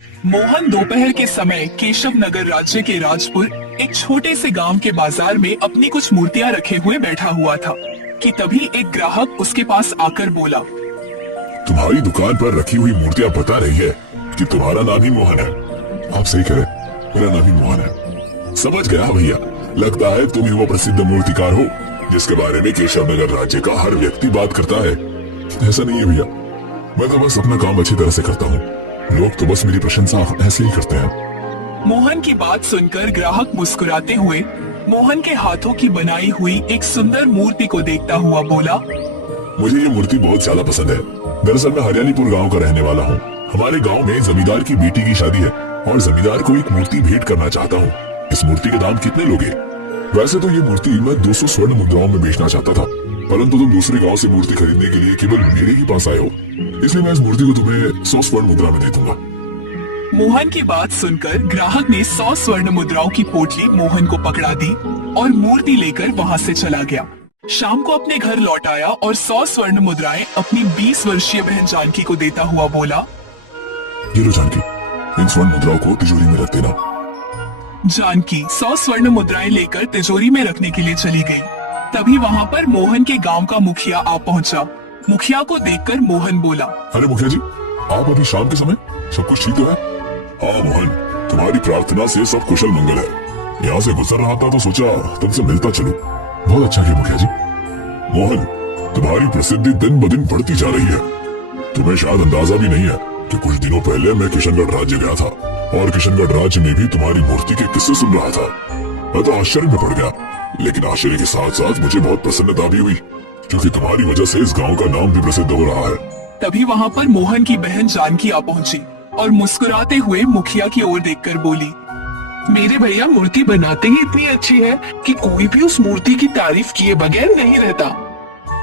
मोहन दोपहर के समय केशव नगर राज्य के राजपुर एक छोटे से गांव के बाजार में अपनी कुछ मूर्तियां रखे हुए बैठा हुआ था कि तभी एक ग्राहक उसके पास आकर बोला। तुम्हारी दुकान पर रखी हुई मूर्तियां बता रही है कि तुम्हारा नाम ही मोहन है। आप सही कह रहे, मेरा नाम ही मोहन है। समझ गया भैया, लगता है तुम ही वो प्रसिद्ध मूर्तिकार हो जिसके बारे में केशव नगर राज्य का हर व्यक्ति बात करता है। ऐसा नहीं है भैया, मैं तो बस अपना काम अच्छी तरह से करता हूँ। लोग तो बस मेरी प्रशंसा ऐसे ही करते हैं। मोहन की बात सुनकर ग्राहक मुस्कुराते हुए मोहन के हाथों की बनाई हुई एक सुंदर मूर्ति को देखता हुआ बोला। मुझे ये मूर्ति बहुत ज्यादा पसंद है। दरअसल मैं हरियालीपुर गांव का रहने वाला हूँ। हमारे गांव में जमींदार की बेटी की शादी है और जमींदार को एक मूर्ति भेंट करना चाहता हूँ। इस मूर्ति के दाम कितने लोगे? वैसे तो ये मूर्ति मैं 200 स्वर्ण मुद्राओं में बेचना चाहता था, परंतु तुम दूसरे गांव से मूर्ति खरीदने के लिए केवल मेरे ही पास आए हो, इसलिए मैं इस मूर्ति को तुम्हें 100 स्वर्ण मुद्रा में दे दूंगा। मोहन की बात सुनकर ग्राहक ने 100 स्वर्ण मुद्राओं की पोटली मोहन को पकड़ा दी और मूर्ति लेकर वहाँ से चला गया। शाम को अपने घर लौट आया और 100 स्वर्ण मुद्राएं अपनी 20 वर्षीय बहन जानकी को देता हुआ बोला। ये लो जानकी, इन स्वर्ण मुद्राओं को तिजोरी में रख देना। जानकी 100 स्वर्ण मुद्राएं लेकर तिजोरी में रखने के लिए चली गई। तभी वहाँ पर मोहन के गांव का मुखिया आ पहुँचा। मुखिया को देखकर मोहन बोला। अरे मुखिया जी, आप अभी शाम के समय, सब कुछ ठीक तो है? हाँ मोहन, तुम्हारी प्रार्थना से सब कुशल मंगल है। यहाँ से गुजर रहा था तो सोचा तुमसे मिलता चलूं। बहुत अच्छा किया मुखिया जी। मोहन, तुम्हारी प्रसिद्धि दिन ब दिन बढ़ती जा रही है। तुम्हें शायद अंदाजा भी नहीं है कि कुछ दिनों पहले मैं किशनगढ़ राज्य गया था और किशनगढ़ राज्य में भी तुम्हारी मूर्ति के किस्से सुन रहा था। मैं तो आश्चर्य में पड़ गया, लेकिन आश्चर्य के साथ साथ मुझे बहुत प्रसन्नता भी हुई, क्योंकि तुम्हारी वजह से इस गांव का नाम भी प्रसिद्ध हो रहा है। तभी वहाँ पर मोहन की बहन जानकी आ पहुँची और मुस्कुराते हुए मुखिया की ओर देखकर बोली। मेरे भैया मूर्ति बनाते ही इतनी अच्छी है कि कोई भी उस मूर्ति की तारीफ किए बगैर नहीं रहता।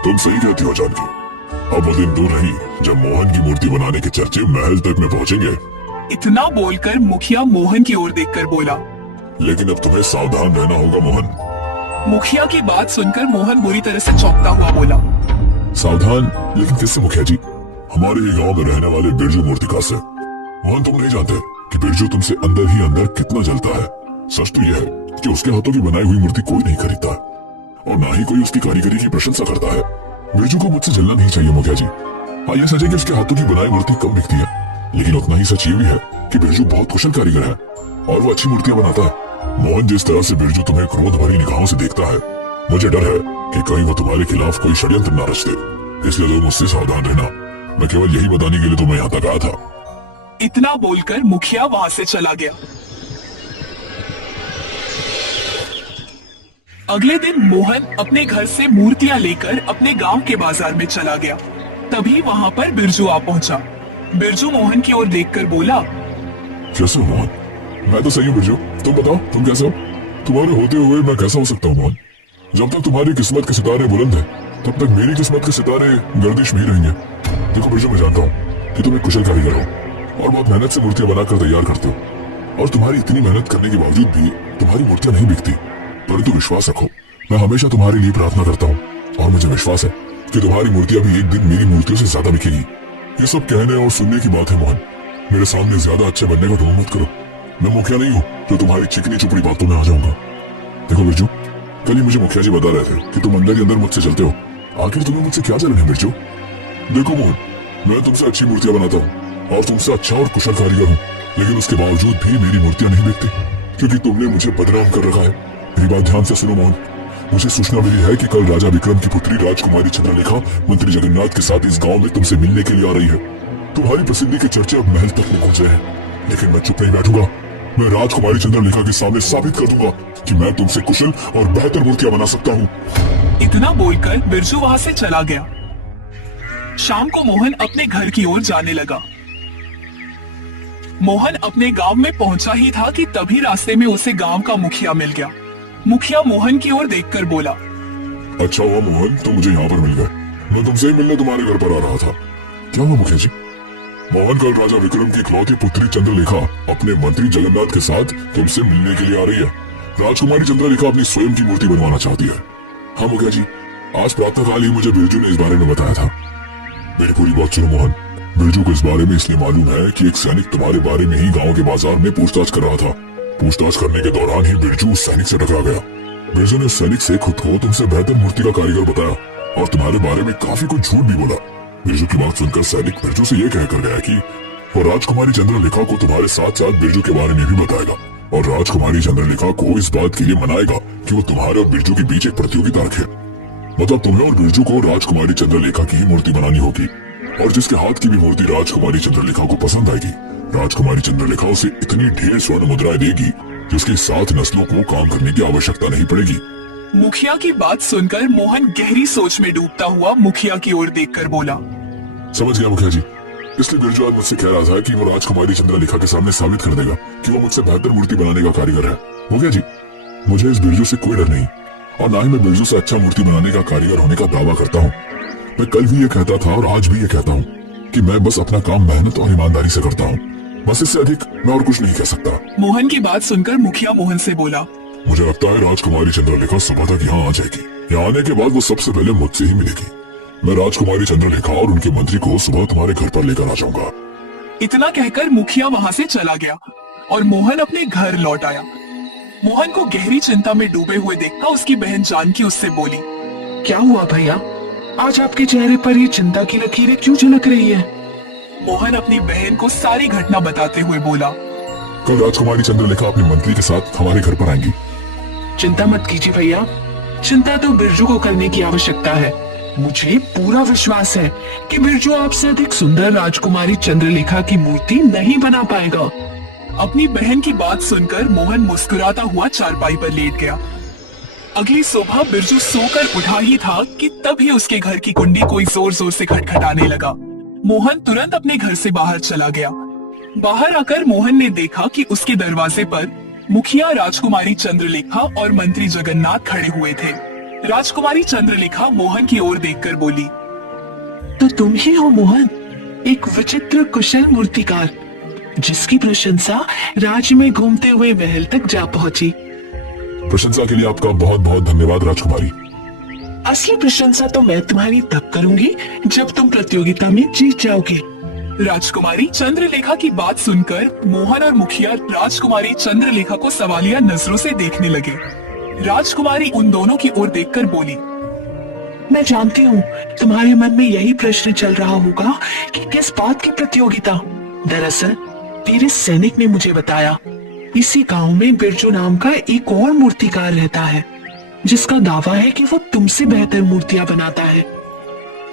तुम सही कहती हो जानकी। अब वो दिन दूर नहीं जब मोहन की मूर्ति बनाने के चर्चे महल तक में पहुँचेंगे। इतना बोलकर मुखिया मोहन की ओर देखकर बोला। लेकिन अब तुम्हें सावधान रहना होगा मोहन। मुखिया की बात सुनकर मोहन बुरी तरह से चौंकता हुआ बोला। सावधान? लेकिन किससे मुखिया जी? हमारे ही गांव में रहने वाले बिरजू मूर्तिकार से। मोहन, तुम नहीं जानते कि बिरजू तुमसे अंदर ही अंदर कितना जलता है। सच तो यह है कि उसके हाथों की बनाई हुई मूर्ति कोई नहीं खरीदता और ना ही कोई उसकी कारीगरी की प्रशंसा करता है। बिरजू को मुझसे जलना नहीं चाहिए मुखिया जी। हाँ, यह सच है कि उसके हाथों की बनाई मूर्ति कम बिकती है, लेकिन उतना ही सच ये भी है कि बिरजू बहुत कुशल कारीगर है और वो अच्छी मूर्तियां बनाता है। मोहन, जिस तरह से बिरजू तुम्हें क्रोध भरी निगाहों से देखता है, मुझे डर है कि कहीं वो तुम्हारे खिलाफ कोई षड्यंत्र न रच दे। इसलिए तुम मुझसे सावधान रहना। मैं केवल यही बताने के लिए तुम्हें यहाँ तक आया था। इतना बोलकर मुखिया वहाँ से चला गया। अगले दिन मोहन अपने घर से मूर्तियां लेकर अपने गांव के बाजार में चला गया। तभी वहाँ पर बिरजू आ पहुँचा। बिरजू मोहन की ओर देखकर बोला। कैसे हो मोहन? मैं तो सही हूँ बिरजू, तुम बताओ तुम कैसे हो? तुम्हारे होते हुए मैं कैसा हो सकता हूँ मोहन? जब तक तुम्हारी किस्मत के सितारे बुलंद है, तब तक मेरी किस्मत के सितारे गर्दिश में ही रहेंगे। देखो बिरजू, मैं जानता हूँ कि तुम एक कुशल कारीगर हो और बहुत मेहनत से मूर्तियां बनाकर तैयार करते हो, और तुम्हारी इतनी मेहनत करने के बावजूद भी तुम्हारी मूर्तियां नहीं बिकती। परंतु विश्वास रखो, मैं हमेशा तुम्हारे लिए प्रार्थना करता हूँ और मुझे विश्वास है कि तुम्हारी मूर्तियां भी एक दिन मेरी मूर्तियों से ज्यादा बिकेगी। ये सब कहने और सुनने की बात है मोहन। मेरे सामने ज्यादा अच्छे बनने का ढोंग मत करो। मैं मुखिया नहीं हूँ जो तुम्हारी चिकनी चुपड़ी बातों में आ जाऊंगा। देखो बिरजू, कल ही मुझे मुखिया जी बता रहे थे कि तुम अंदर ही अंदर मुझसे चलते हो। आखिर तुम्हें मुझसे क्या जलन है बिरजू? देखो मोहन, मैं तुमसे अच्छी मूर्तियां बनाता हूँ और तुमसे अच्छा और कुशल कारीगर हूँ, लेकिन उसके बावजूद भी मेरी मूर्तियां नहीं बिकती क्योंकि तुमने मुझे बदनाम कर रखा है। मेरी बात ध्यान से सुनो मोहन। मुझे सूचना मिली है कि कल राजा विक्रम की पुत्री राजकुमारी चंद्रलेखा मंत्री जगन्नाथ के साथ इस गांव में तुमसे मिलने के लिए आ रही है। तुम्हारी प्रसिद्धि के चर्चे अब महल तक में पहुंच रहे हैं, लेकिन मैं चुप नहीं बैठूंगा। मैं राजकुमारी चंद्रलेखा के सामने साबित कर दूंगा कि मैं तुमसे कुशल और बेहतर मूर्तियां बना सकता हूँ। इतना बोलकर बिरजू वहाँ से चला गया। शाम को मोहन अपने घर की ओर जाने लगा। मोहन अपने गांव में पहुंचा ही था कि तभी रास्ते में उसे गांव का मुखिया मिल गया। मुखिया मोहन की ओर देखकर बोला। अच्छा हुआ मोहन, तुम मुझे यहाँ पर मिल गए। मैं तुमसे ही मिलने तुम्हारे घर पर आ रहा था। क्या हुआ मुखिया जी? मोहन, कल राजा विक्रम की इकलौती पुत्री चंद्रलेखा अपने मंत्री जगन्नाथ के साथ तुमसे मिलने के लिए आ रही है। राजकुमारी चंद्रलेखा अपनी स्वयं की मूर्ति बनवाना चाहती है। हाँ मुखिया जी, आज प्रातःकाल ही मुझे बिरजू ने इस बारे में बताया था। मेरी पूरी बात सुनो मोहन। बिरजू को इस बारे में इसलिए मालूम है कि एक सैनिक तुम्हारे बारे में ही गांव के बाजार में पूछताछ कर रहा था। पूछताछ करने के दौरान ही बिरजू उस सैनिक से टकरा गया। बिरजू ने उस सैनिक से खुद को तुमसे बेहतर मूर्ति का कारीगर बताया और तुम्हारे बारे में काफी कुछ झूठ भी बोला। बिरजू की बात सुनकर सैनिक बिरजू से ये कहकर गया कि वो राजकुमारी चंद्रलेखा को तुम्हारे साथ साथ बिरजू के बारे में भी बताएगा और राजकुमारी चंद्रलेखा को इस बात के लिए मनाएगा कि वो तुम्हारे और बिरजू के बीच एक प्रतियोगिता रखे। मतलब तुम्हें और बिरजू को राजकुमारी चंद्रलेखा की ही मूर्ति बनानी होगी और जिसके हाथ की भी मूर्ति राजकुमारी चंद्रलेखा को पसंद आएगी, राजकुमारी चंद्रलेखा उसे इतनी ढेर स्वर्ण मुद्राएं देगी कि उसकी 7 नस्लों को काम करने की आवश्यकता नहीं पड़ेगी। मुखिया की बात सुनकर मोहन गहरी सोच में डूबता हुआ मुखिया की ओर देखकर बोला, समझ गया मुखिया जी। इसलिए बिरजू आज मुझसे कह रहा था कि वो राजकुमारी चंद्रलेखा के सामने साबित कर देगा कि वो मुझसे बेहतर मूर्ति बनाने का कारीगर है। मुखिया जी, मुझे इस बिरजू से कोई डर नहीं और ना ही मैं बिरजू से अच्छा मूर्ति बनाने का कारीगर होने का दावा करता हूँ। मैं कल भी ये कहता था और आज भी ये कहता हूँ कि मैं बस अपना काम मेहनत और ईमानदारी से करता हूँ। बस इससे अधिक मैं और कुछ नहीं कह सकता। मोहन की बात सुनकर मुखिया मोहन से बोला, मुझे लगता है राजकुमारी चंद्रलेखा सुबह तक यहाँ आ जाएगी। यहाँ आने के बाद वो सबसे पहले मुझसे ही मिलेगी। मैं राजकुमारी चंद्रलेखा और उनके मंत्री को सुबह तुम्हारे घर पर लेकर आ जाऊंगा। इतना कहकर मुखिया वहाँ से चला गया और मोहन अपने घर लौट आया। मोहन को गहरी चिंता में डूबे हुए देखकर उसकी बहन जानकी उससे बोली, क्या हुआ भैया, आज आपके चेहरे पर ये चिंता की लकीरें क्यों झलक रही है? मोहन अपनी बहन को सारी घटना बताते हुए बोला, कल राजकुमारी चंद्रलेखा अपने मंत्री के साथ हमारे घर पर आएंगी। चिंता मत कीजिए भैया, चिंता तो बिरजू को करने की आवश्यकता है। मुझे पूरा विश्वास है कि बिरजू आपसे अधिक सुंदर राजकुमारी चंद्रलेखा की मूर्ति नहीं बना पाएगा। अपनी बहन की बात सुनकर मोहन मुस्कुराता हुआ चारपाई पर लेट गया। अगली सुबह बिरजू सोकर उठा ही था कि तभी उसके घर की कुंडी कोई जोर जोर से खटखटाने लगा। मोहन तुरंत अपने घर से बाहर चला गया। बाहर आकर मोहन ने देखा कि उसके दरवाजे पर मुखिया राजकुमारी चंद्रलेखा और मंत्री जगन्नाथ खड़े हुए थे। राजकुमारी चंद्रलेखा मोहन की ओर देखकर बोली, तो तुम ही हो मोहन, एक विचित्र कुशल मूर्तिकार जिसकी प्रशंसा राज्य में घूमते हुए महल तक जा पहुंची। प्रशंसा के लिए आपका बहुत बहुत धन्यवाद राजकुमारी। असली प्रशंसा तो मैं तुम्हारी तब करूंगी जब तुम प्रतियोगिता में जीत जाओगे। राजकुमारी चंद्रलेखा की बात सुनकर मोहन और मुखिया राजकुमारी चंद्रलेखा को सवालिया नजरों से देखने लगे। राजकुमारी उन दोनों की ओर देखकर बोली, मैं जानती हूँ तुम्हारे मन में यही प्रश्न चल रहा होगा कि किस बात की प्रतियोगिता। दरअसल तेरे सैनिक ने मुझे बताया, इसी गांव में बिरजू नाम का एक और मूर्तिकार रहता है जिसका दावा है कि वो तुमसे बेहतर मूर्तियां बनाता है।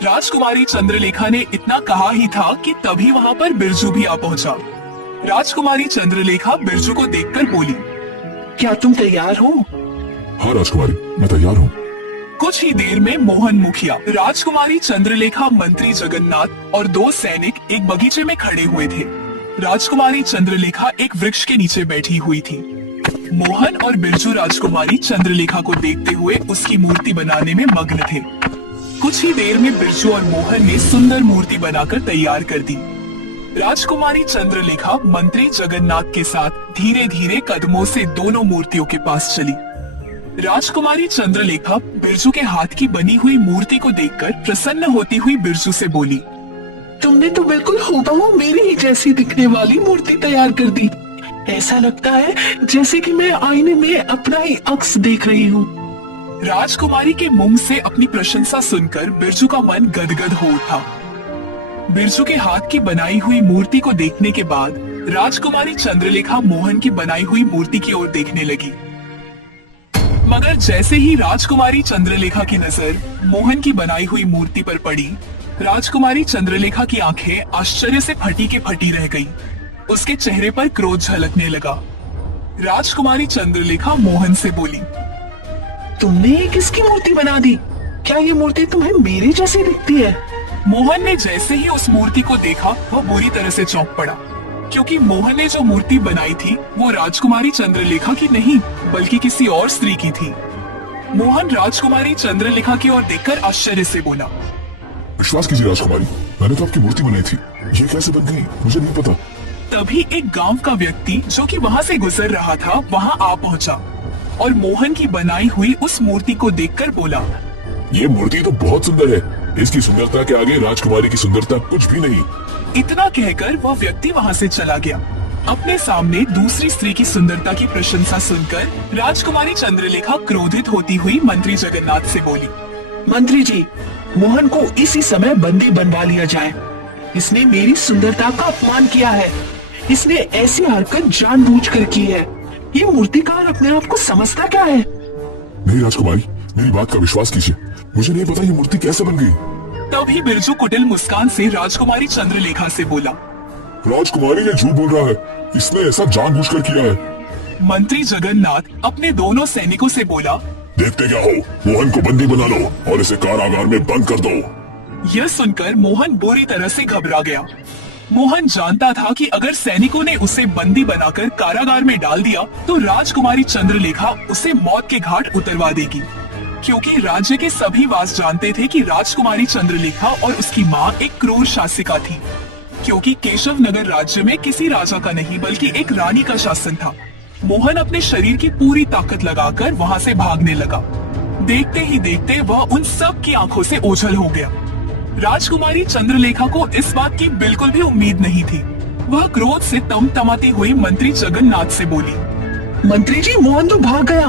राजकुमारी चंद्रलेखा ने इतना कहा ही था कि तभी वहाँ पर बिरजू भी आ पहुँचा। राजकुमारी चंद्रलेखा बिरजू को देखकर बोली, क्या तुम तैयार हो? हाँ राजकुमारी, मैं तैयार हूँ। कुछ ही देर में मोहन, मुखिया, राजकुमारी चंद्रलेखा, मंत्री जगन्नाथ और 2 सैनिक एक बगीचे में खड़े हुए थे। राजकुमारी चंद्रलेखा एक वृक्ष के नीचे बैठी हुई थी। मोहन और बिरजू राजकुमारी चंद्रलेखा को देखते हुए उसकी मूर्ति बनाने में मग्न थे। कुछ ही देर में बिरजू और मोहन ने सुंदर मूर्ति बनाकर तैयार कर दी। राजकुमारी चंद्रलेखा मंत्री जगन्नाथ के साथ धीरे धीरे कदमों से दोनों मूर्तियों के पास चली। राजकुमारी चंद्रलेखा बिरजू के हाथ की बनी हुई मूर्ति को देखकर प्रसन्न होती हुई बिरजू से बोली, तुमने तो बिल्कुल हूबहू मेरी ही जैसी दिखने वाली मूर्ति तैयार कर दी। ऐसा लगता है जैसे कि मैं आईने में अपना ही अक्स देख रही हूँ। राजकुमारी के मुंह से अपनी प्रशंसा सुनकर बिरजू का मन गदगद हो उठा। बिरजू के हाथ की बनाई हुई मूर्ति को देखने के बाद राजकुमारी चंद्रलेखा मोहन की बनाई हुई मूर्ति की ओर देखने लगी। मगर जैसे ही राजकुमारी चंद्रलेखा की नजर मोहन की बनाई हुई मूर्ति पर पड़ी, राजकुमारी चंद्रलेखा की आंखें आश्चर्य से फटी के फटी रह गईं। उसके चेहरे पर क्रोध झलकने लगा। राजकुमारी चंद्रलेखा मोहन से बोली, तुमने ये किसकी मूर्ति बना दी? क्या ये मूर्ति तुम्हें मेरी जैसी दिखती है? मोहन ने जैसे ही उस मूर्ति को देखा वह बुरी तरह से चौंक पड़ा, क्योंकि मोहन ने जो मूर्ति बनाई थी वो राजकुमारी चंद्रलेखा की नहीं बल्कि किसी और स्त्री की थी। मोहन राजकुमारी चंद्रलेखा की ओर देखकर आश्चर्य से बोला, विश्वास कीजिए राजकुमारी, मैंने तो आपकी मूर्ति बनाई थी, ये कैसे बन गई मुझे नहीं पता। तभी एक गांव का व्यक्ति जो कि वहां से गुजर रहा था वहां आ पहुंचा और मोहन की बनाई हुई उस मूर्ति को देखकर बोला, ये मूर्ति तो बहुत सुंदर है, इसकी सुंदरता के आगे राजकुमारी की सुंदरता कुछ भी नहीं। इतना कहकर वह व्यक्ति वहाँ से चला गया। अपने सामने दूसरी स्त्री की सुंदरता की प्रशंसा सुनकर राजकुमारी चंद्रलेखा क्रोधित होती हुई मंत्री जगन्नाथ से बोली, मंत्री जी, मोहन को इसी समय बंदी बनवा लिया जाए। इसने मेरी सुंदरता का अपमान किया है। इसने ऐसी हरकत जानबूझकर की है। ये मूर्तिकार अपने आप को समझता क्या है? नहीं राजकुमारी, मेरी बात का विश्वास कीजिए, मुझे नहीं पता ये मूर्ति कैसे बन गई। तभी बिरजू कुटिल मुस्कान से राजकुमारी चंद्रलेखा से बोला, राजकुमारी ये झूठ बोल रहा है, इसने ऐसा जानबूझकर किया है। मंत्री जगन्नाथ अपने दोनों सैनिकों से बोला, देखते क्या हो, मोहन को बंदी बना लो और इसे कारागार में बंद कर दो। यह सुनकर मोहन बुरी तरह से घबरा गया। मोहन जानता था कि अगर सैनिकों ने उसे बंदी बनाकर कारागार में डाल दिया तो राजकुमारी चंद्रलेखा उसे मौत के घाट उतरवा देगी, क्योंकि राज्य के सभी वास जानते थे कि राजकुमारी चंद्रलेखा और उसकी माँ एक क्रूर शासिका थी, क्योंकि केशव नगर राज्य में किसी राजा का नहीं बल्कि एक रानी का शासन था। मोहन अपने शरीर की पूरी ताकत लगाकर वहाँ से भागने लगा। देखते ही देखते वह उन सब की आंखों से ओझल हो गया। राजकुमारी चंद्रलेखा को इस बात की बिल्कुल भी उम्मीद नहीं थी। वह क्रोध से तमतमाती हुई मंत्री जगन्नाथ से बोली, मंत्री जी, मोहन तो भाग गया।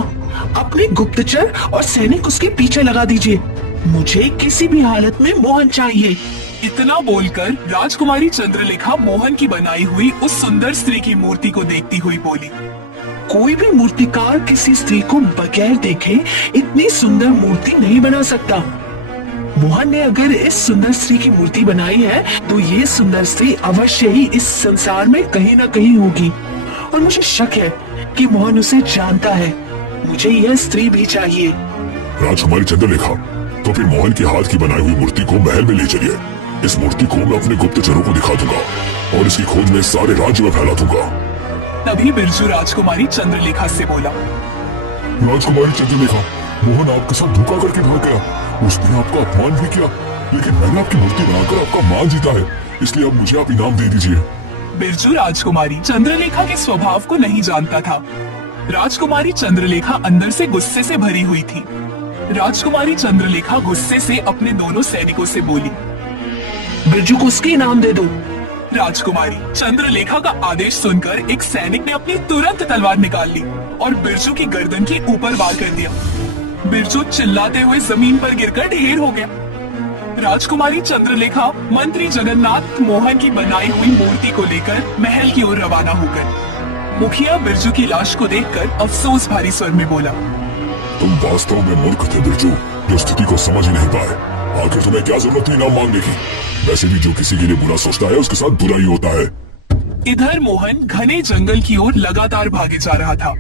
अपने गुप्तचर और सैनिक उसके पीछे लगा दीजिए। मुझे किसी भी हालत में मोहन चाहिए। इतना बोलकर राजकुमारी चंद्रलेखा मोहन की बनाई हुई उस सुंदर स्त्री की मूर्ति को देखती हुई बोली, कोई भी मूर्तिकार किसी स्त्री को बगैर देखे इतनी सुंदर मूर्ति नहीं बना सकता। मोहन ने अगर इस सुंदर स्त्री की मूर्ति बनाई है तो ये सुंदर स्त्री अवश्य ही इस संसार में कहीं न कहीं होगी, और मुझे शक है कि मोहन उसे जानता है। मुझे यह स्त्री भी चाहिए। राजकुमारी चंद्रलेखा, तो फिर मोहन के हाथ की बनाई हुई मूर्ति को महल में ले चलिए। इस मूर्ति को मैं अपने गुप्तचरों को दिखा दूंगा और इसकी खोज में सारे राज्य में फैला दूंगा। तभी बिरजू राजकुमारी चंद्रलेखा से बोला, राजकुमारी चंद्रलेखा, मोहन आपके साथ धोखा करके भाग गया। उसने आपका अपमान भी किया, लेकिन मैंने आपकी मूर्ति बनाकर आपका मान जीता है, इसलिए अब मुझे आप इनाम दे दीजिए। बिरजू राजकुमारी चंद्रलेखा के स्वभाव को नहीं जानता था। राजकुमारी चंद्रलेखा अंदर से गुस्से से भरी हुई थी। राजकुमारी चंद्रलेखा गुस्से से अपने दोनों सैनिकों से बोली, बिरजू को उसके इनाम दे दो। राजकुमारी चंद्रलेखा का आदेश सुनकर एक सैनिक ने अपनी तुरंत तलवार निकाल ली और बिरजू की गर्दन के ऊपर वार कर दिया। बिरजू चिल्लाते हुए जमीन पर गिरकर ढेर हो गया। राजकुमारी चंद्रलेखा मंत्री जगन्नाथ मोहन की बनाई हुई मूर्ति को लेकर महल की ओर रवाना हो गए। मुखिया बिरजू की लाश को देखकर अफसोस भारी स्वर में बोला, तुम वास्तव में मूर्ख थे बिरजू, जो स्थिति को समझ ही नहीं पाए। आखिर तुम्हें क्या जरूरत थी इनाम मांगने की? वैसे भी जो किसी के लिए बुरा सोचता है उसके साथ बुरा ही होता है। इधर मोहन घने जंगल की ओर लगातार भागे जा रहा था।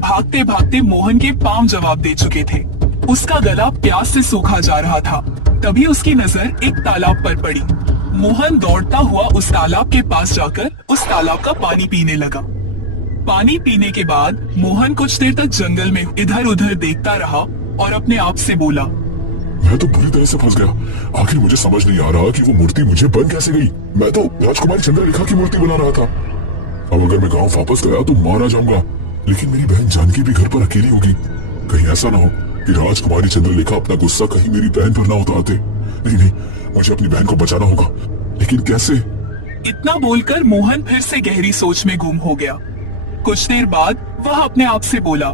भागते भागते मोहन के पांव जवाब दे चुके थे। उसका गला प्यास से सूखा जा रहा था। तभी उसकी नजर एक तालाब पर पड़ी। मोहन दौड़ता हुआ उस तालाब के पास जाकर उस तालाब का पानी पीने लगा। पानी पीने के बाद मोहन कुछ देर तक जंगल में इधर उधर देखता रहा और अपने आप से बोला, मैं तो बुरी तरह से फंस गया। आखिर मुझे समझ नहीं आ रहा कि वो मूर्ति मुझे बन कैसे गई। मैं तो राजकुमारी चंद्रलेखा की मूर्ति बना रहा था। अब अगर मैं गांव वापस गया तो मारा जाऊंगा, लेकिन मेरी बहन जानकी भी घर पर अकेली होगी। कहीं ऐसा ना हो कि राजकुमारी चंद्रलेखा अपना गुस्सा कहीं मेरी बहन पर ना उतारते। नहीं, मुझे अपनी बहन को बचाना होगा, लेकिन कैसे? इतना बोलकर मोहन फिर से गहरी सोच में गुम हो गया। कुछ देर बाद वह अपने आप से बोला,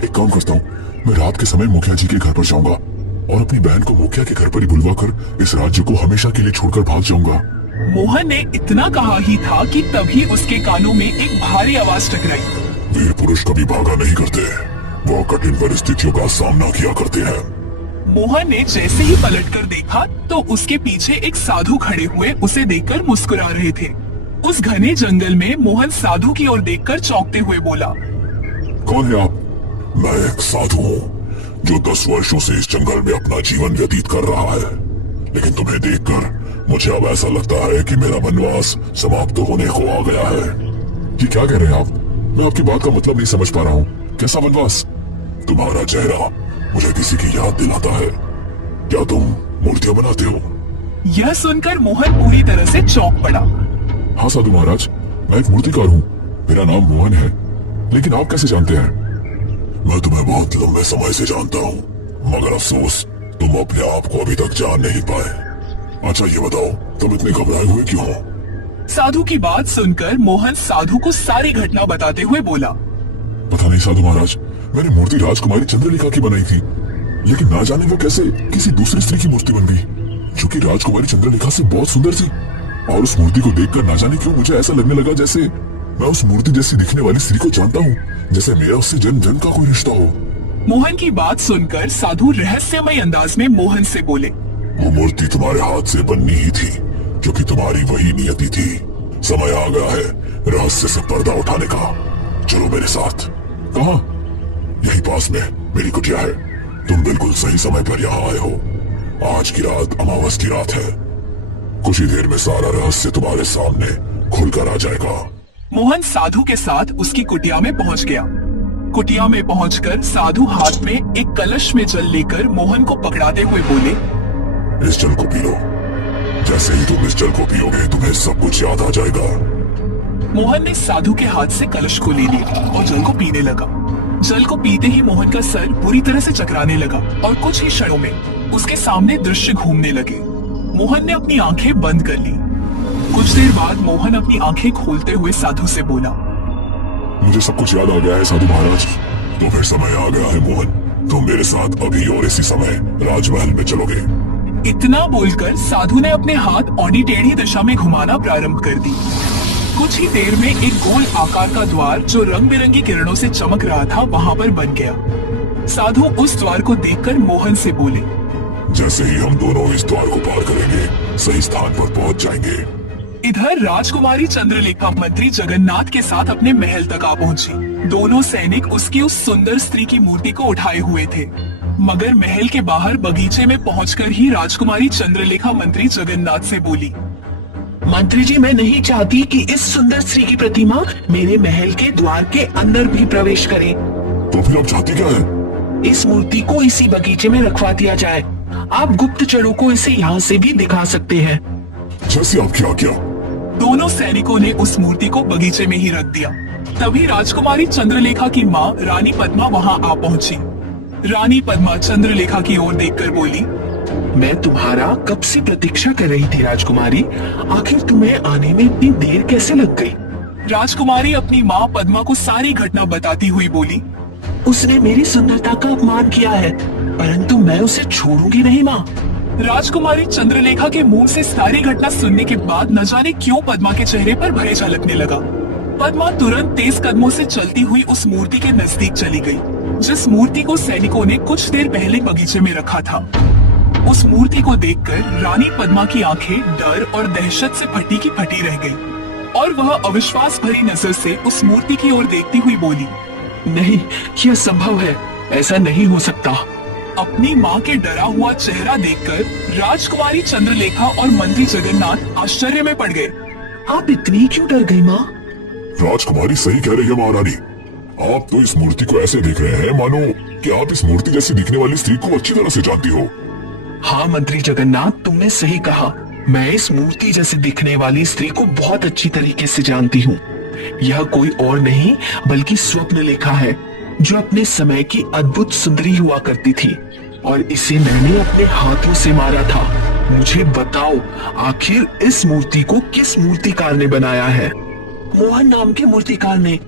एक काम करता हूँ, मैं रात के समय मुखिया जी के घर पर जाऊंगा और अपनी बहन को मुखिया के घर पर ही बुलवाकर इस राज्य को हमेशा के लिए छोड़कर भाग जाऊंगा। मोहन ने इतना कहा ही था कि तभी उसके कानों में एक भारी आवाज टकराई। वीर पुरुष कभी भागा नहीं करते, वो कठिन परिस्थितियों का सामना किया करते हैं। मोहन ने जैसे ही पलटकर देखा तो उसके पीछे एक साधु खड़े हुए उसे देखकर मुस्कुरा रहे थे। उस घने जंगल में मोहन साधु की ओर देखकर चौंकते हुए बोला, कौन है आप? मैं एक साधु हूँ जो 10 वर्षों से इस जंगल में अपना जीवन व्यतीत कर रहा है, लेकिन तुम्हें देखकर मुझे अब ऐसा लगता है कि मेरा वनवास समाप्त होने को आ गया है। ये क्या कह रहे हैं आप? मैं आपकी बात का मतलब नहीं समझ पा रहा हूँ। कैसा वनवास? तुम्हारा चेहरा मुझे किसी की याद दिलाता है। क्या तुम मूर्तियां बनाते हो? यह सुनकर मोहन पूरी तरह से चौंक पड़ा। हाँ साधु महाराज, मैं एक मूर्तिकार हूँ। मेरा नाम मोहन है, लेकिन आप कैसे जानते हैं? मैं तुम्हें बहुत लंबे समय से जानता हूँ, मगर अफसोस तुम अपने आप को अभी तक जान नहीं पाए। अच्छा ये बताओ, तुम इतने घबराए हुए क्यों हो? साधु की बात सुनकर मोहन साधु को सारी घटना बताते हुए बोला। पता नहीं साधु महाराज, मैंने मूर्ति राजकुमारी चंद्रलेखा की बनाई थी, लेकिन ना जाने वो कैसे किसी दूसरी स्त्री की मूर्ति बन गई जो कि राजकुमारी चंद्रलेखा से बहुत सुंदर थी। और उस मूर्ति को देखकर ना जाने क्यों मुझे ऐसा लगने लगा जैसे मैं उस मूर्ति जैसी दिखने वाली स्त्री को जानता हूँ, जैसे मेरा उससे जन्म जन्म का कोई रिश्ता हो। मोहन की बात सुनकर साधु रहस्यमय अंदाज में मोहन से बोले। वो मूर्ति तुम्हारे हाथ से बननी ही थी, क्योंकि तुम्हारी वही नियति थी। समय आ गया है रहस्य से पर्दा उठाने का। चलो मेरे साथ। कहाँ? यही पास में मेरी कुटिया है। तुम बिल्कुल सही समय पर यहाँ आए हो। आज की रात अमावस की रात है। कुछ ही देर में सारा रहस्य तुम्हारे सामने खुलकर आ जाएगा। मोहन साधु के साथ उसकी कुटिया में पहुंच गया। कुटिया में पहुंचकर साधु हाथ में एक कलश में जल लेकर मोहन को पकड़ाते हुए बोले। इस जल को पी लो। जैसे ही तुम इस जल को पियोगे तुम्हें सब कुछ याद आ जाएगा। मोहन ने साधु के हाथ से कलश को ले लिया और जल को पीने लगा। जल को पीते ही मोहन का सर बुरी तरह से चकराने लगा और कुछ ही क्षणों में उसके सामने दृश्य घूमने लगे। मोहन ने अपनी आंखें बंद कर ली। कुछ देर बाद मोहन अपनी आंखें खोलते हुए साधु से बोला। मुझे सब कुछ याद आ गया है साधु महाराज। तो फिर समय आ गया है मोहन। तुम मेरे साथ अभी और इसी समय राजमहल में चलोगे। इतना बोलकर साधु ने अपने हाथ औंधी टेढ़ी दिशा में घुमाना प्रारंभ कर दी। कुछ ही देर में एक गोल आकार का द्वार जो रंग बिरंगी किरणों से चमक रहा था वहां पर बन गया। साधु उस द्वार को देखकर मोहन से बोले। जैसे ही हम दोनों इस द्वार को पार करेंगे सही स्थान पर पहुंच जाएंगे। इधर राजकुमारी चंद्रलेखा मंत्री जगन्नाथ के साथ अपने महल तक आ पहुंची। दोनों सैनिक उसकी उस सुंदर स्त्री की मूर्ति को उठाए हुए थे, मगर महल के बाहर बगीचे में पहुंचकर ही राजकुमारी चंद्रलेखा मंत्री जगन्नाथ से बोली। मंत्री जी, मैं नहीं चाहती कि इस सुंदर स्त्री की प्रतिमा मेरे महल के द्वार के अंदर भी प्रवेश करे। तो फिर आप चाहती क्या है? इस मूर्ति को इसी बगीचे में रखवा दिया जाए। आप गुप्तचरों को इसे यहाँ से भी दिखा सकते हैं। जैसी आपकी आज्ञा। दोनों सैनिकों ने उस मूर्ति को बगीचे में ही रख दिया। तभी राजकुमारी चंद्रलेखा की माँ रानी पद्मा वहाँ आ पहुँची। रानी पद्मा चंद्रलेखा की ओर देखकर बोली। मैं तुम्हारा कब से प्रतीक्षा कर रही थी राजकुमारी। आखिर तुम्हें आने में इतनी देर कैसे लग गई? राजकुमारी अपनी माँ पद्मा को सारी घटना बताती हुई बोली। उसने मेरी सुंदरता का अपमान किया है, परंतु मैं उसे छोड़ूंगी नहीं माँ। राजकुमारी चंद्रलेखा के मुंह से सारी घटना सुनने के बाद न जाने क्यों पद्मा के चेहरे पर भय झलकने लगा। पद्मा तुरंत तेज कदमों से चलती हुई उस मूर्ति के नजदीक चली गई, जिस मूर्ति को सैनिकों ने कुछ देर पहले बगीचे में रखा था। उस मूर्ति को देखकर रानी पद्मा की आंखें डर और दहशत से फटी की फटी रह गईं, और वह अविश्वास भरी नजर से उस मूर्ति की ओर देखती हुई बोली। नहीं, यह संभव है, ऐसा नहीं हो सकता। अपनी माँ के डरा हुआ चेहरा देखकर राजकुमारी चंद्रलेखा और मंत्री जगन्नाथ आश्चर्य में पड़ गए। आप इतनी क्यों डर गई माँ? राजकुमारी सही कह रही है महारानी। आप तो इस मूर्ति को ऐसे देख रहे हैं मानो कि आप इस मूर्ति जैसी दिखने वाली स्त्री को अच्छी तरह से जानती हो। हाँ मंत्री जगन्नाथ, तुमने सही कहा। मैं इस मूर्ति जैसे दिखने वाली स्त्री को बहुत अच्छी तरीके से जानती हूँ। यह कोई और नहीं बल्कि स्वप्नलेखा है, जो अपने समय की अद्भुत सुंदरी हुआ करती थी, और इसे मैंने अपने हाथों से मारा था। मुझे बताओ, आखिर इस मूर्ति को किस मूर्तिकार ने बनाया है? मोहन नाम के मूर्तिकार ने,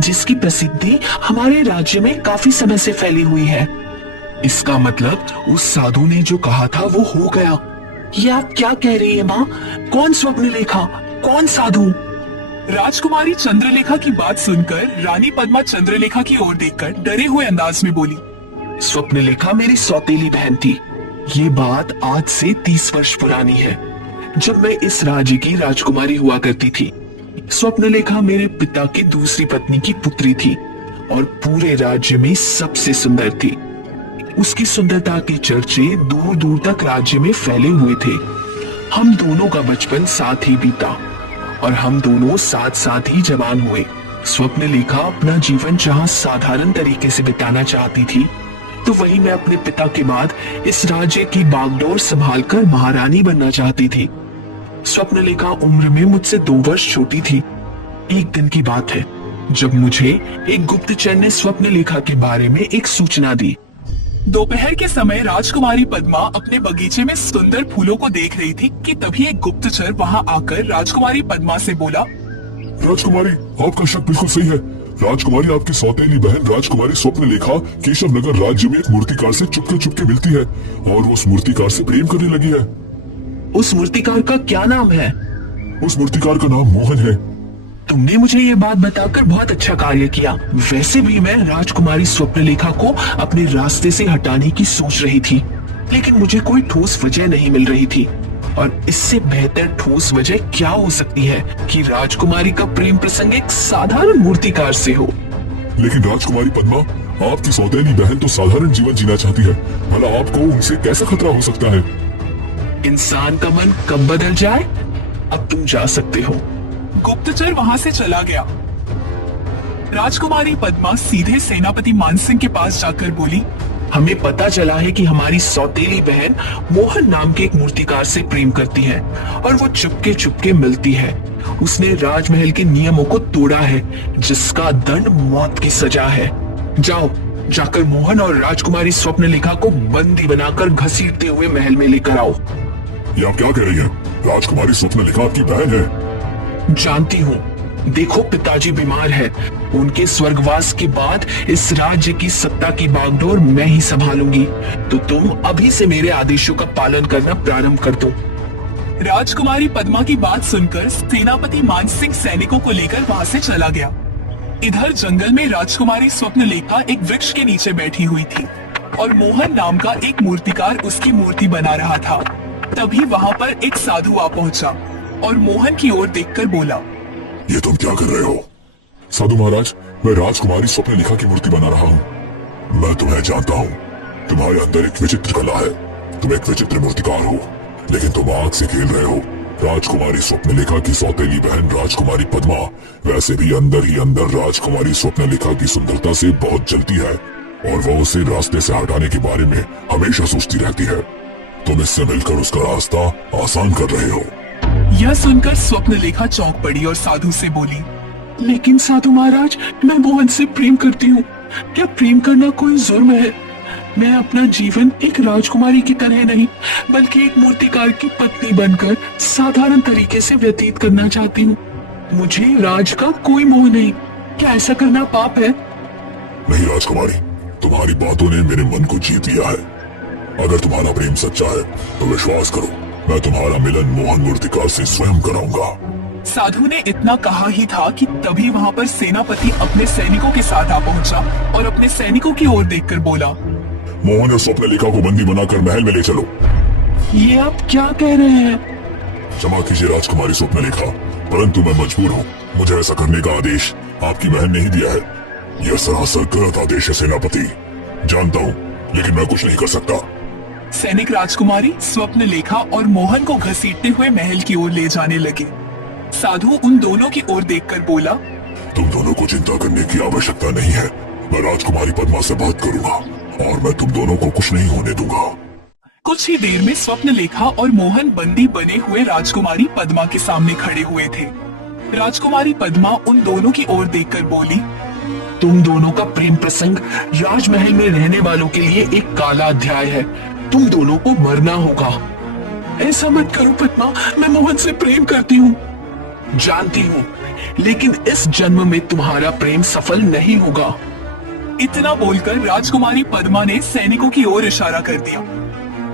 जिसकी प्रसिद्धि हमारे राज्य में काफी समय से फैली हुई है। इसका मतलब उस साधु ने जो कहा था वो हो गया। ये आप क्या कह रही है माँ? कौन स्वप्नलेखा, कौन साधु? राजकुमारी चंद्रलेखा की बात सुनकर रानी पद्मा चंद्रलेखा की ओर देखकर डरे हुए अंदाज में बोली। स्वप्नलेखा मेरी सौतेली बहन थी। ये बात आज से 30 वर्ष पुरानी है, जब मैं इस राज्य की राजकुमारी हुआ करती थी। स्वप्नलेखा मेरे पिता की दूसरी पत्नी की पुत्री थी और पूरे राज्य में सबसे सुंदर थी। उसकी सुंदरता के चर्चे दूर दूर तक राज्य में फैले हुए थे। हम दोनों का बचपन साथ ही बीता और हम दोनों साथ साथ ही जवान हुए। स्वप्नलेखा अपना जीवन जहाँ साधारण तरीके से बिताना चाहती थी, तो वहीं मैं अपने पिता के बाद इस राज्य की बागडोर संभालकर महारानी बनना चाहती थी। स्वप्नलेखा उम्र में मुझसे 2 वर्ष छोटी थी। एक दिन की बात है, जब मुझे एक गुप्तचर ने स्वप्नलेखा के बारे में एक सूचना दी। दोपहर के समय राजकुमारी पद्मा अपने बगीचे में सुंदर फूलों को देख रही थी कि तभी एक गुप्तचर वहां आकर राजकुमारी पद्मा से बोला, राजकुमारी, आपका शक बिल्कुल सही है। राजकुमारी, आपकी सौतेली बहन राजकुमारी स्वप्नलेखा केशव नगर राज्य में एक मूर्तिकार से चुपके चुपके मिलती है और वो उस मूर्तिकार से प्रेम करने लगी है। उस मूर्तिकार का क्या नाम है? उस मूर्तिकार का नाम मोहन है। तुमने मुझे ये बात बताकर बहुत अच्छा कार्य किया। वैसे भी मैं राजकुमारी स्वप्नलेखा को अपने रास्ते से हटाने की सोच रही थी, लेकिन मुझे कोई ठोस वजह नहीं मिल रही थी। और इससे बेहतर ठोस वजह क्या हो सकती है कि राजकुमारी का प्रेम प्रसंग एक साधारण मूर्तिकार से हो। लेकिन राजकुमारी पद्मा, आपकी सौतेली बहन तो साधारण जीवन जीना चाहती है, भला आपको उनसे कैसा खतरा हो सकता है? इंसान का मन कब बदल जाए? अब तुम जा सकते हो। गुप्तचर वहां से चला गया। राजकुमारी पद्मा सीधे सेनापति मानसिंह के पास जाकर बोली, हमें पता चला है कि हमारी सौतेली बहन मोहन नाम के एक मूर्तिकार से प्रेम करती है और वो चुपके चुपके मिलती है। उसने राजमहल के नियमों को तोड़ा है, जिसका दंड मौत की सजा है। जाओ, जाकर मोहन और राजकुमारी स्वप्नलेखा को बंदी बनाकर घसीटते हुए महल में लेकर आओ। ये आप क्या कह रही हैं? राजकुमारी स्वप्नलेखा आपकी बहन है। जानती हूँ। देखो, पिताजी बीमार है। उनके स्वर्गवास के बाद इस राज्य की सत्ता की बागडोर मैं ही संभालूंगी, तो तुम अभी से मेरे आदेशों का पालन करना प्रारंभ कर दो। राजकुमारी पद्मा की बात सुनकर सेनापति मानसिंह सैनिकों को लेकर वहां से चला गया। इधर जंगल में राजकुमारी स्वप्नलेखा एक वृक्ष के नीचे बैठी हुई थी और मोहन नाम का एक मूर्तिकार उसकी मूर्ति बना रहा था। तभी वहां पर एक साधु आ पहुंचा और मोहन की ओर देखकर बोला, ये तुम क्या कर रहे हो? साधु महाराज, मैं राजकुमारी स्वप्नलेखा की मूर्ति बना रहा हूँ। मैं तुम्हें जानता हूँ। तुम्हारे अंदर एक विचित्र कला है। तुम एक विचित्र मूर्तिकार हो, लेकिन तुम आग से खेल रहे हो। राजकुमारी स्वप्नलेखा की सौतेली बहन राजकुमारी पद्मा वैसे भी अंदर ही अंदर राजकुमारी स्वप्नलेखा की सुंदरता से बहुत जलती है और वो उसे रास्ते से हटाने के बारे में हमेशा सोचती रहती है। तुम इससे मिलकर उसका रास्ता आसान कर रहे हो। यह सुनकर स्वप्नलेखा चौंक पड़ी और साधु से बोली, लेकिन साधु महाराज, मैं मोहन से प्रेम करती हूँ। क्या प्रेम करना कोई जुर्म है? मैं अपना जीवन एक राजकुमारी की तरह नहीं, बल्कि एक मूर्तिकार की पत्नी बनकर साधारण तरीके से व्यतीत करना चाहती हूँ। मुझे राज का कोई मोह नहीं। क्या ऐसा करना पाप है? नहीं राजकुमारी, तुम्हारी बातों ने मेरे मन को जीत लिया है। अगर तुम्हारा प्रेम सच्चा है तो विश्वास करो, मैं तुम्हारा मिलन मोहन मूर्तिकार से स्वयं कराऊंगा। साधु ने इतना कहा ही था कि तभी वहां पर सेनापति अपने सैनिकों के साथ आ पहुंचा और अपने सैनिकों की ओर देखकर बोला, मोहन और स्वप्नलेखा को बंदी बनाकर महल में ले चलो। ये आप क्या कह रहे हैं? क्षमा कीजिए राजकुमारी स्वप्नलेखा, परंतु मैं मजबूर हूँ। मुझे ऐसा करने का आदेश आपकी बहन ने ही दिया है। यह सरासर गलत आदेश है सेनापति। जानता हूँ, लेकिन मैं कुछ नहीं कर सकता। सैनिक राजकुमारी स्वप्नलेखा और मोहन को घसीटते हुए महल की ओर ले जाने लगे। साधु उन दोनों की ओर देखकर बोला, तुम दोनों को चिंता करने की आवश्यकता नहीं है। मैं राजकुमारी पद्मा से बात करूंगा और मैं तुम दोनों को कुछ नहीं होने दूंगा। कुछ ही देर में स्वप्नलेखा और मोहन बंदी बने हुए राजकुमारी पद्मा के सामने खड़े हुए थे। राजकुमारी पद्मा उन दोनों की ओर देखकर बोली, तुम दोनों का प्रेम प्रसंग राजमहल में रहने वालों के लिए एक काला अध्याय है। तुम दोनों को मरना होगा। ऐसा मत करो पद्मा, मैं मोहन से प्रेम करती हूँ। जानती हूँ, लेकिन इस जन्म में तुम्हारा प्रेम सफल नहीं होगा। इतना बोलकर राजकुमारी पद्मा ने सैनिकों की ओर इशारा कर दिया।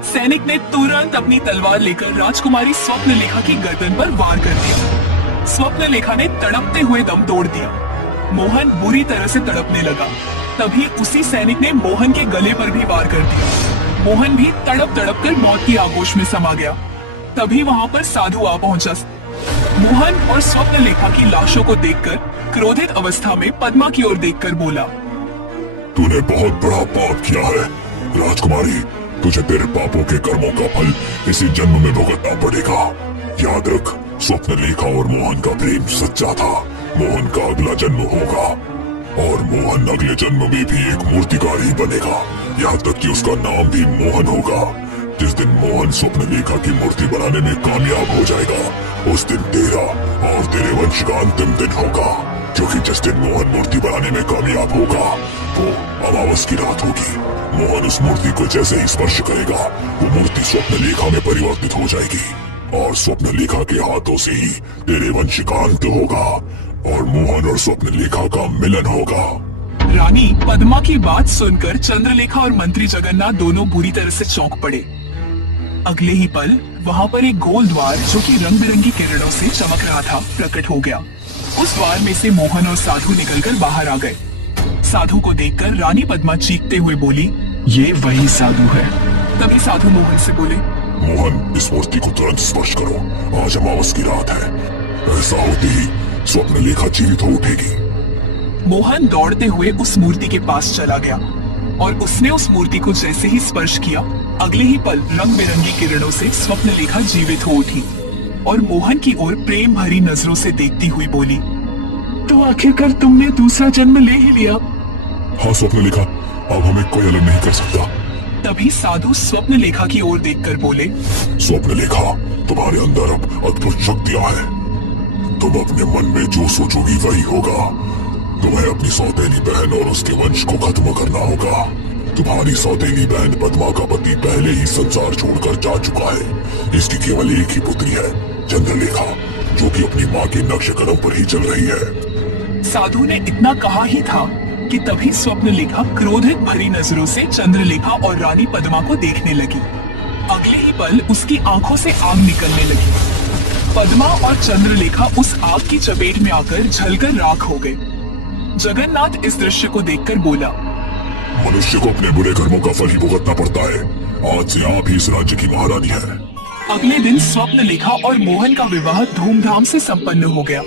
सैनिक ने तुरंत अपनी तलवार लेकर राजकुमारी स्वप्नलेखा की गर्दन पर वार कर दिया। स्वप्नलेखा ने तड़पते हुए दम तोड़ दिया। मोहन बुरी तरह से तड़पने लगा। तभी उसी सैनिक ने मोहन के गले पर भी वार कर दिया। मोहन भी तड़प तड़प कर मौत की आगोश में समा गया। तभी वहां पर साधु आ पहुंचा। मोहन और स्वप्नलेखा की लाशों को देखकर क्रोधित अवस्था में पद्मा की ओर देखकर बोला, तूने बहुत बड़ा पाप किया है राजकुमारी। तुझे तेरे पापों के कर्मों का फल इसी जन्म में भुगतना पड़ेगा। याद रख, स्वप्नलेखा और मोहन का प्रेम सच्चा था। मोहन का अगला जन्म होगा और मोहन अगले जन्म में भी एक मूर्तिकार ही बनेगा। यहाँ तक कि उसका नाम भी मोहन होगा। जिस दिन मोहन स्वप्नलेखा की मूर्ति बनाने में कामयाब हो जाएगा, उस दिन तेरा और तेरे वंश का अंतिम दिन होगा। क्योंकि जिस दिन मोहन मूर्ति बनाने में कामयाब होगा, वो अमावस की रात होगी मोहन उस मूर्ति को जैसे ही स्पर्श करेगा वो मूर्ति स्वप्न लेखा में परिवर्तित हो जाएगी और स्वप्न लेखा के हाथों से ही तेरे वंश का अंत होगा और मोहन और स्वप्न लेखा का मिलन होगा। रानी पद्मा की बात सुनकर चंद्रलेखा और मंत्री जगन्नाथ दोनों बुरी तरह से चौंक पड़े। अगले ही पल वहाँ पर एक गोल द्वार जो कि रंग बिरंगी किरणों से चमक रहा था प्रकट हो गया। उस द्वार में से मोहन और साधु निकलकर बाहर आ गए। साधु को देखकर रानी पद्मा चीखते हुए बोली, ये वही साधु है। तभी साधु मोहन से बोले, मोहन इस मूर्ति को तुरंत स्पर्श करो, आज अमावस की रात है। ऐसा होते ही स्वप्न लेखा जीवित हो उठेगी। मोहन दौड़ते हुए उस मूर्ति के पास चला गया और उसने उस मूर्ति को जैसे ही स्पर्श किया अगले ही पल रंग बिरंगी किरणों से स्वप्न लेखा जीवित हो उठी और मोहन की ओर प्रेम भरी नजरों से देखती हुई बोली, तो आखिरकार तुमने दूसरा जन्म ले ही लिया। हाँ स्वप्न लेखा, अब हमें कोई अलग नहीं कर सकता। तभी साधु स्वप्न लेखा की ओर देखकर बोले, स्वप्न लेखा, तुम्हारे अंदर अब अद्भुत शक्तियां हैं। तुम अपने मन में जो सोचोगी वही होगा। तुम्हें अपनी सौतेली बहन और उसके वंश को खत्म करना होगा। तुम्हारी सौतेली बहन पद्मा का पति पहले ही संसार छोड़कर जा चुका है। इसकी केवल एक ही पुत्री है, चंद्रलेखा, जो कि अपनी माँ के नक्श कदम पर ही चल रही है। साधु ने इतना कहा ही था कि तभी स्वप्न लेखा क्रोधित भरी नजरों से चंद्रलेखा और रानी पद्मा को देखने लगी। अगले ही पल उसकी आंखों से आग निकलने लगी। पद्मा और चंद्रलेखा उस आग की चपेट में आकर जलकर राख हो गए। जगन्नाथ इस दृश्य को देखकर बोला, मनुष्य को अपने बुरे कर्मों का फल ही भुगतना पड़ता है। आज से आप ही इस राज्य की महारानी है। अगले दिन स्वप्न लेखा और मोहन का विवाह धूमधाम से संपन्न हो गया।